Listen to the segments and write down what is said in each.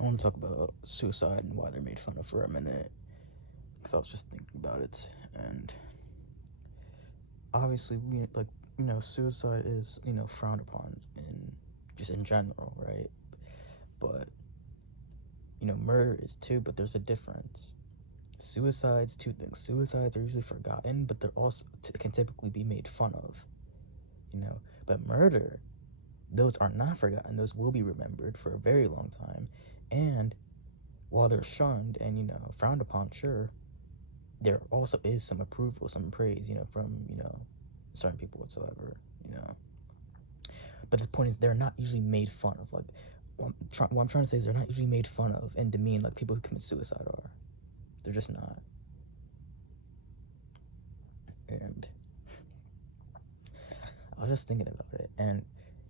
I want to talk about suicide and why they're made fun of for a minute, because I was just thinking about it, and obviously, suicide is frowned upon in just in general, right? But murder is too, but there's a difference. Suicides, two things. Suicides are usually forgotten, but they're also can typically be made fun of, you know. But murder, those are not forgotten. Those will be remembered for a very long time, and while they're shunned and frowned upon, sure, there also is some approval, some praise, from certain people whatsoever, you know. But the point is, they're not usually made fun of. Like, what I'm trying to say is, they're not usually made fun of and demeaned like people who commit suicide are. They're just not. And I was just thinking about it, and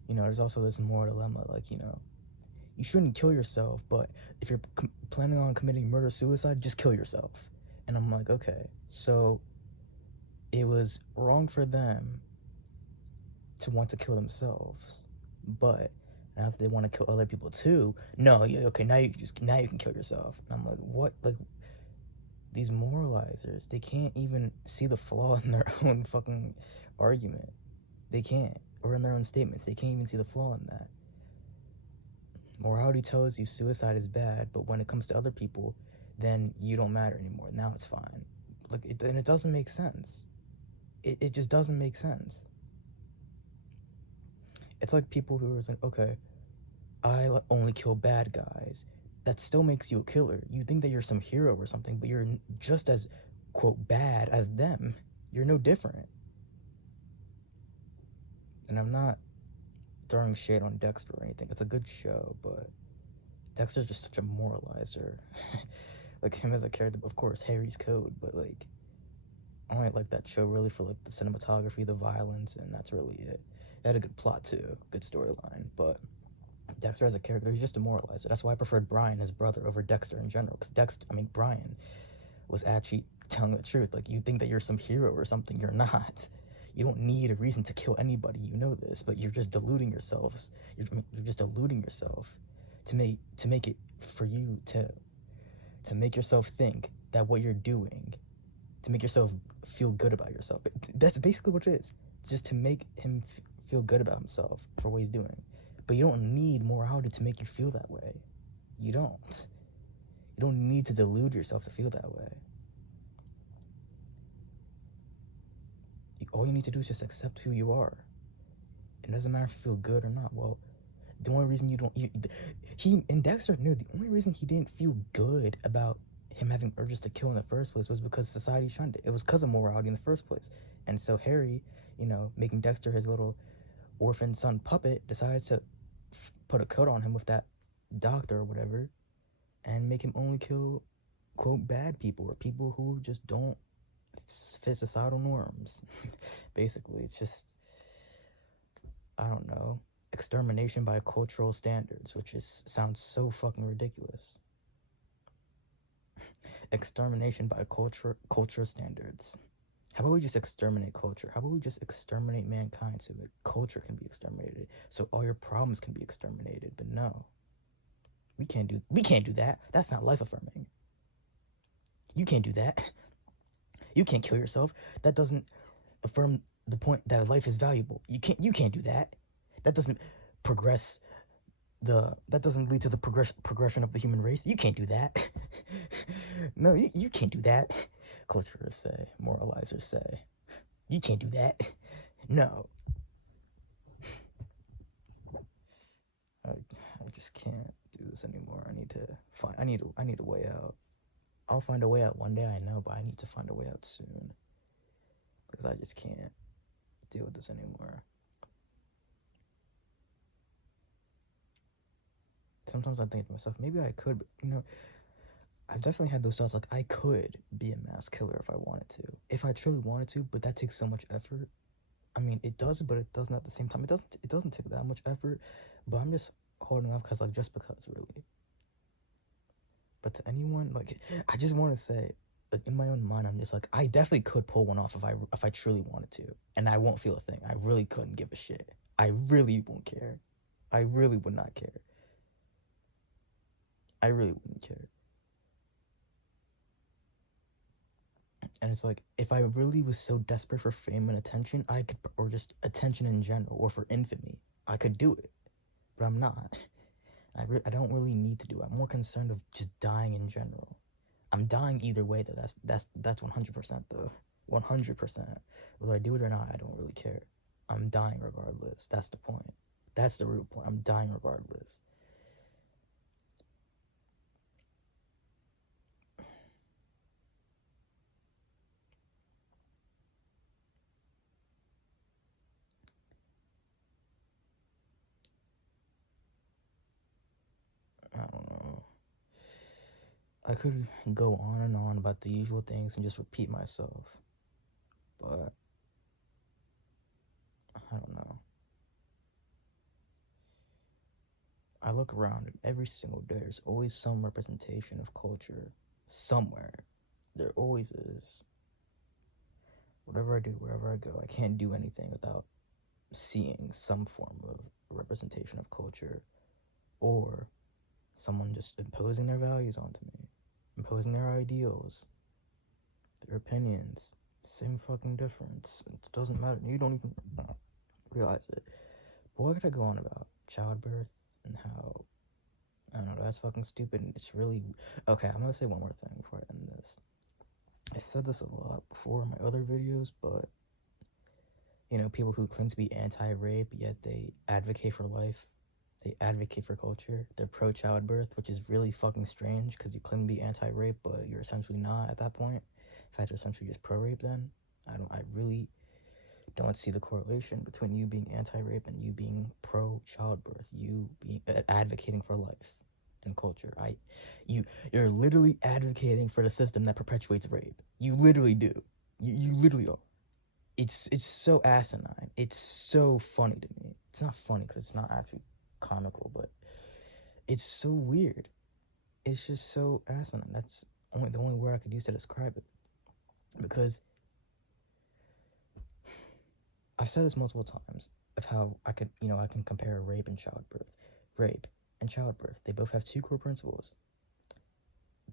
there's also this moral dilemma. Like, you shouldn't kill yourself, but if you're planning on committing murder suicide, just kill yourself. And I'm like, okay, so it was wrong for them to want to kill themselves, but now if they want to kill other people too, no, yeah, okay, now you can kill yourself. And I'm like, what? Like, these moralizers, they can't even see the flaw in their own fucking argument. They can't, or in their own statements, they can't even see the flaw in that. Morality tells you suicide is bad, but when it comes to other people, then you don't matter anymore. Now it's fine. Like, and it doesn't make sense. It just doesn't make sense. It's like people who are like, okay, I only kill bad guys. That still makes you a killer. You think that you're some hero or something, but you're just as, quote, bad as them. You're no different. And I'm not throwing shade on Dexter or anything. It's a good show, but Dexter's just such a moralizer. Like, him as a character, of course, Harry's Code, but like, I only like that show really for like the cinematography, the violence, and that's really it. It had a good plot too, good storyline, but Dexter as a character, he's just a moralizer. That's why I preferred Brian, his brother, over Dexter in general. Because Brian was actually telling the truth. Like, you think that you're some hero or something, you're not. You don't need a reason to kill anybody. You know this, but you're just deluding yourselves. You're just deluding yourself to make it for you to make yourself think that what you're doing, to make yourself feel good about yourself. That's basically what it is. It's just to make him feel good about himself for what he's doing. But you don't need morality to make you feel that way. You don't. You don't need to delude yourself to feel that way. All you need to do is just accept who you are. It doesn't matter if you feel good or not. Well, the only reason he and Dexter knew the only reason he didn't feel good about him having urges to kill in the first place was because society shunned it. It was because of morality in the first place. And so Harry, making Dexter his little orphan son puppet, decided to put a coat on him with that doctor or whatever, and make him only kill, quote, bad people or people who just don't fit societal norms. Basically, it's just, I don't know, extermination by cultural standards, which is sounds so fucking ridiculous. Extermination by culture standards. How about we just exterminate culture? How about we just exterminate mankind so that culture can be exterminated, so all your problems can be exterminated? But no, we can't do that. That's not life affirming. You can't do that. You can't kill yourself. That doesn't affirm the point that life is valuable. You can't do that. That doesn't progress that doesn't lead to the progression of the human race. You can't do that. No, you can't do that. Culturists say, moralizers say, you can't do that. No, I just can't do this anymore. I need a way out. I'll find a way out one day, I know, but I need to find a way out soon because I just can't deal with this anymore. Sometimes I think to myself, maybe I could, but I've definitely had those thoughts like I could be a mass killer if I wanted to. If I truly wanted to, but that takes so much effort. I mean, it does, but it doesn't at the same time. It doesn't take that much effort, but I'm just holding off because, like, just because, really. But to anyone, like, I just want to say, like, in my own mind, I'm just like, I definitely could pull one off if I truly wanted to, and I won't feel a thing. I really couldn't give a shit. I really won't care. I really would not care. I really wouldn't care. And it's like, if I really was so desperate for fame and attention, I could, or just attention in general, or for infamy, I could do it. But I'm not. I don't really need to do it. I'm more concerned of just dying in general. I'm dying either way, though. That's 100% though. 100%. Whether I do it or not, I don't really care. I'm dying regardless. That's the point. That's the root point. I'm dying regardless. I don't know. I could go on and on about the usual things and just repeat myself, but I don't know. I look around and every single day there's always some representation of culture somewhere. There always is. Whatever I do, wherever I go, I can't do anything without seeing some form of representation of culture, or someone just imposing their values onto me, imposing their ideals, their opinions. Same fucking difference. It doesn't matter. You don't even realize it. But what could I go on about? Childbirth and how, I don't know, that's fucking stupid. And it's really okay. I'm gonna say one more thing before I end this. I said this a lot before in my other videos, but you know, people who claim to be anti-rape yet they advocate for life, they advocate for culture, they're pro-childbirth, which is really fucking strange because you claim to be anti-rape but you're essentially not at that point. In fact, you're essentially just pro-rape. Then I really don't see the correlation between you being anti-rape and you being pro-childbirth, you being advocating for life and culture. You're literally advocating for the system that perpetuates rape. You literally do. You literally are. It's so asinine. It's so funny to me. It's not funny because it's not actually comical, but it's so weird. It's just so asinine. That's the only word I could use to describe it. Because I've said this multiple times of how I can compare rape and childbirth. Rape and childbirth, they both have two core principles.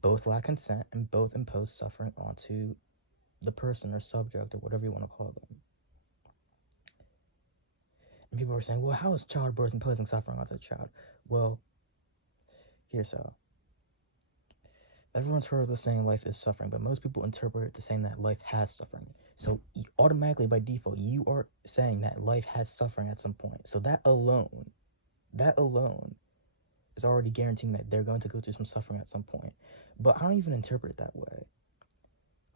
Both lack consent and both impose suffering onto the person or subject or whatever you want to call them. And people are saying, well, how is childbirth imposing suffering onto the child? Well, here's how. Everyone's heard of the saying life is suffering, but most people interpret it to saying that life has suffering. So automatically, by default, you are saying that life has suffering at some point. So that alone is already guaranteeing that they're going to go through some suffering at some point. But I don't even interpret it that way.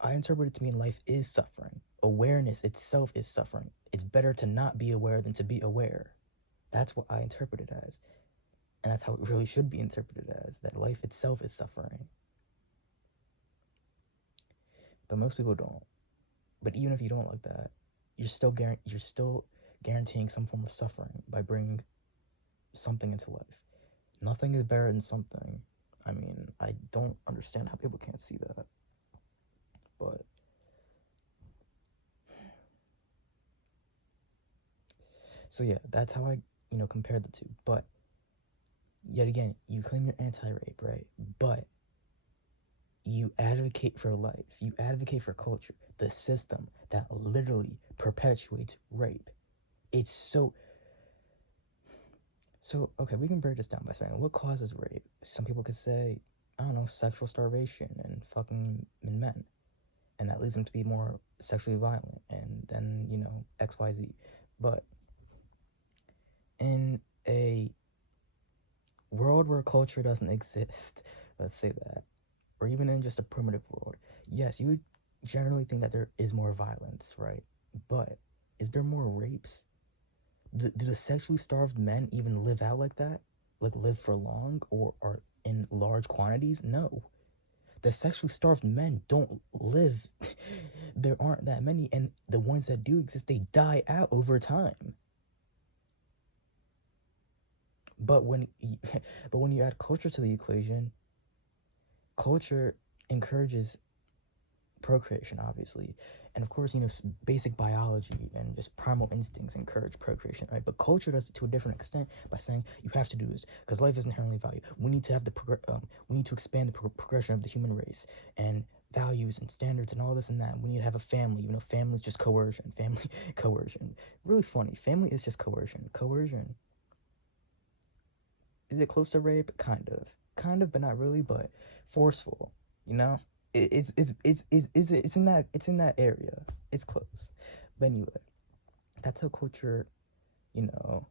I interpret it to mean life is suffering. Awareness itself is suffering. It's better to not be aware than to be aware. That's what I interpret it as. And that's how it really should be interpreted as, that life itself is suffering. But most people don't. But even if you don't like that, you're still guaranteeing some form of suffering by bringing something into life. Nothing is better than something. I mean, I don't understand how people can't see that. But so yeah, that's how I, compare the two. But yet again, you claim you're anti-rape, right? But you advocate for life. You advocate for culture, the system that literally perpetuates rape. It's so okay, we can break this down by saying what causes rape. Some people could say, I don't know, sexual starvation and fucking men. And that leads them to be more sexually violent and then, XYZ. But in a world where culture doesn't exist, let's say that, or even in just a primitive world, yes, you would generally think that there is more violence, right? But is there more rapes? Do the sexually starved men even live out like that? Like live for long or are in large quantities? No. The sexually starved men don't live. There aren't that many, and the ones that do exist, they die out over time. But when you add culture to the equation, culture encourages procreation, obviously. And of course, basic biology and just primal instincts encourage procreation, right? But culture does it to a different extent by saying you have to do this because life is inherently valuable. We need to have we need to expand the progression of the human race and values and standards and all this and that. We need to have a family. Family is just coercion. Family coercion. Really funny. Family is just coercion. Coercion. Is it close to rape? Kind of, but not really. But forceful. You know. It's in that area. It's close. But anyway, that's how culture, you know,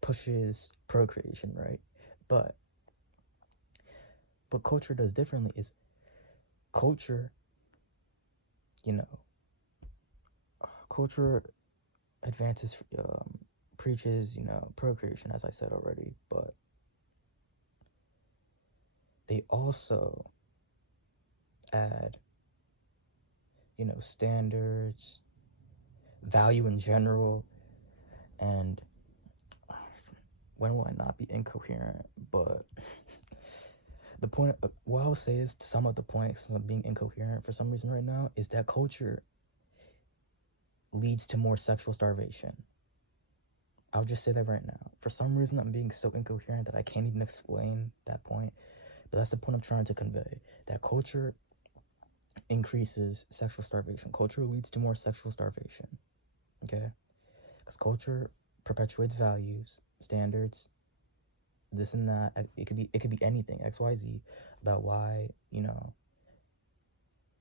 pushes procreation, right? But what culture does differently is culture, you know, culture advances, preaches, procreation, as I said already, but they also add, standards, value in general, and when will I not be incoherent? But the point, what I'll say is to sum up the point, since I'm being incoherent for some reason right now, is that culture leads to more sexual starvation. I'll just say that right now. For some reason, I'm being so incoherent that I can't even explain that point. But that's the point I'm trying to convey. That culture increases sexual starvation. Culture leads to more sexual starvation. Okay? Because culture perpetuates values, standards, this and that. It could be anything, XYZ, about why,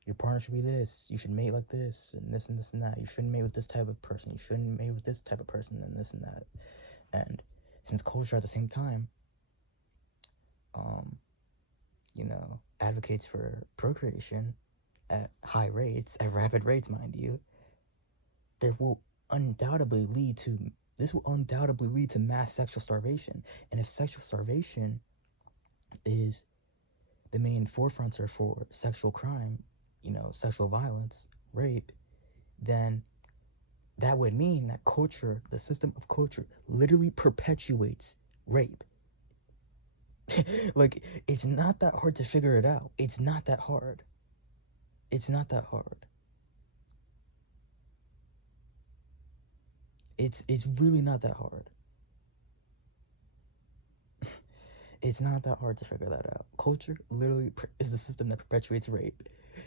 your partner should be this, you should mate like this, and this and this and that. You shouldn't mate with this type of person, you shouldn't mate with this type of person, and this and that. And since culture at the same time, advocates for procreation at high rates, at rapid rates, mind you, this will undoubtedly lead to mass sexual starvation. And if sexual starvation is the main forefronter for sexual crime, sexual violence, rape, then that would mean that culture, the system of culture, literally perpetuates rape. Like, it's not that hard to figure it out. It's not that hard. It's not that hard. It's really not that hard. It's not that hard to figure that out. Culture literally is the system that perpetuates rape.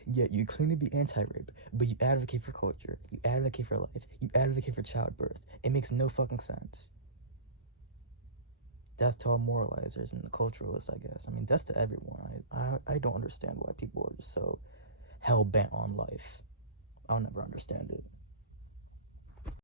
Yet you claim to be anti-rape, but you advocate for culture. You advocate for life. You advocate for childbirth. It makes no fucking sense. Death to all moralizers and the culturalists, I guess. I mean, death to everyone. I don't understand why people are just so hell-bent on life. I'll never understand it.